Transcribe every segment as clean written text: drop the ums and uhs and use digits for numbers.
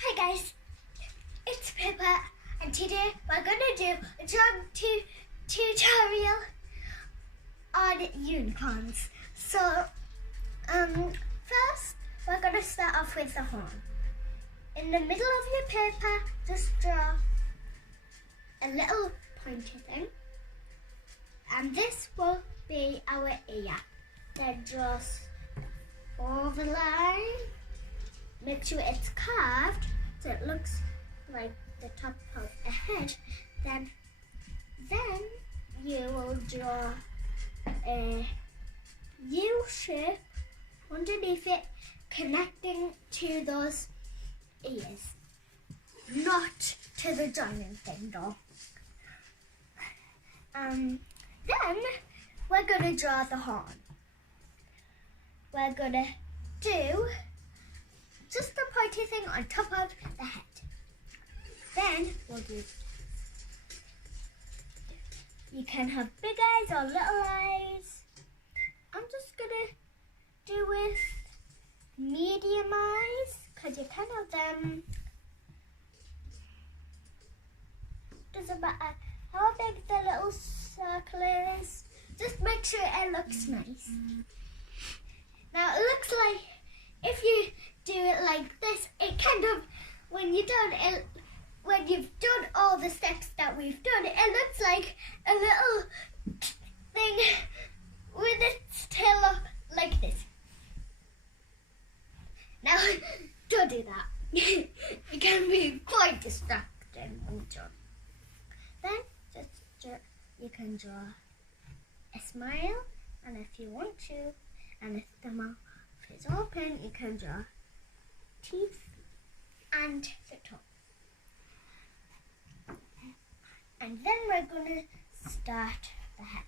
Hi guys, it's Pippa and today we're going to do a drawing tutorial on unicorns. So first we're going to start off with the horn. In the middle of your paper, just draw a little pointy thing, and this will be our ear. Then draw over the line. Make sure it's carved so it looks like the top of a head. Then you will draw a U shape underneath it, connecting to those ears, not to the joining thing though. Then we're going to draw the horn. We're going to do just the pointy thing on top of the head. Then we'll do, you can have big eyes or little eyes. I'm just gonna do with medium eyes because you can have them. Doesn't matter how big the little circle is. Just make sure it looks nice. Now it looks like if you do it like this, it kind of, when you've done all the steps that we've done, it looks like a little thing with its tail up like this. Now, don't do that. It can be quite distracting when done. Then, you can draw a smile, and if you want to, and if the mouth is open, you can draw teeth and the tongue. And then we're going to start the head.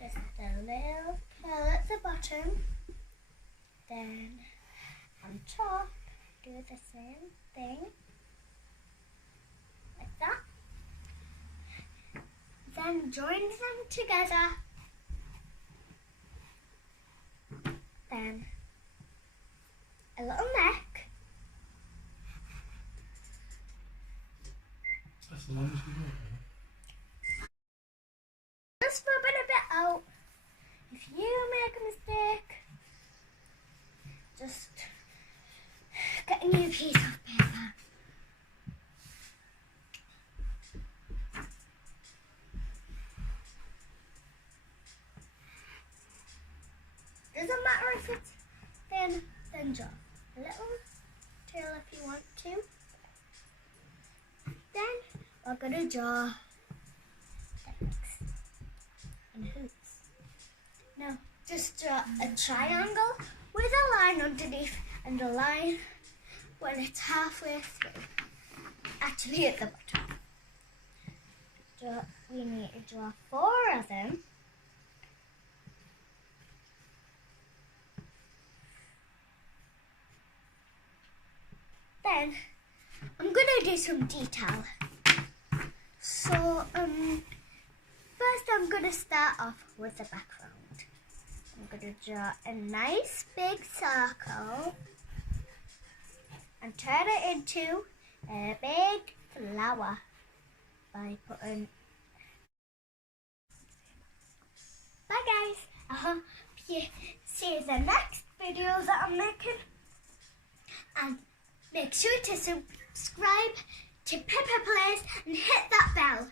Just a little curl at the bottom. Then on top, do the same thing. Like that. Then join them together. Then a little neck. That's the longest we got. Just rubbing a bit out. If you make a mistake, just get a new piece of paper. Doesn't matter if it's thin, then draw a little tail if you want to. Then we're going to draw legs and hoops. Now just draw a triangle with a line underneath and a line when it's halfway through. Actually at the bottom. We need to draw 4 of them. Then I'm going to do some detail. So first I'm going to start off with the background. I'm going to draw a nice big circle and turn it into a big flower by putting. Bye guys, I hope you see the next video that I'm making, and make sure to subscribe to Pippa Plays and hit that bell.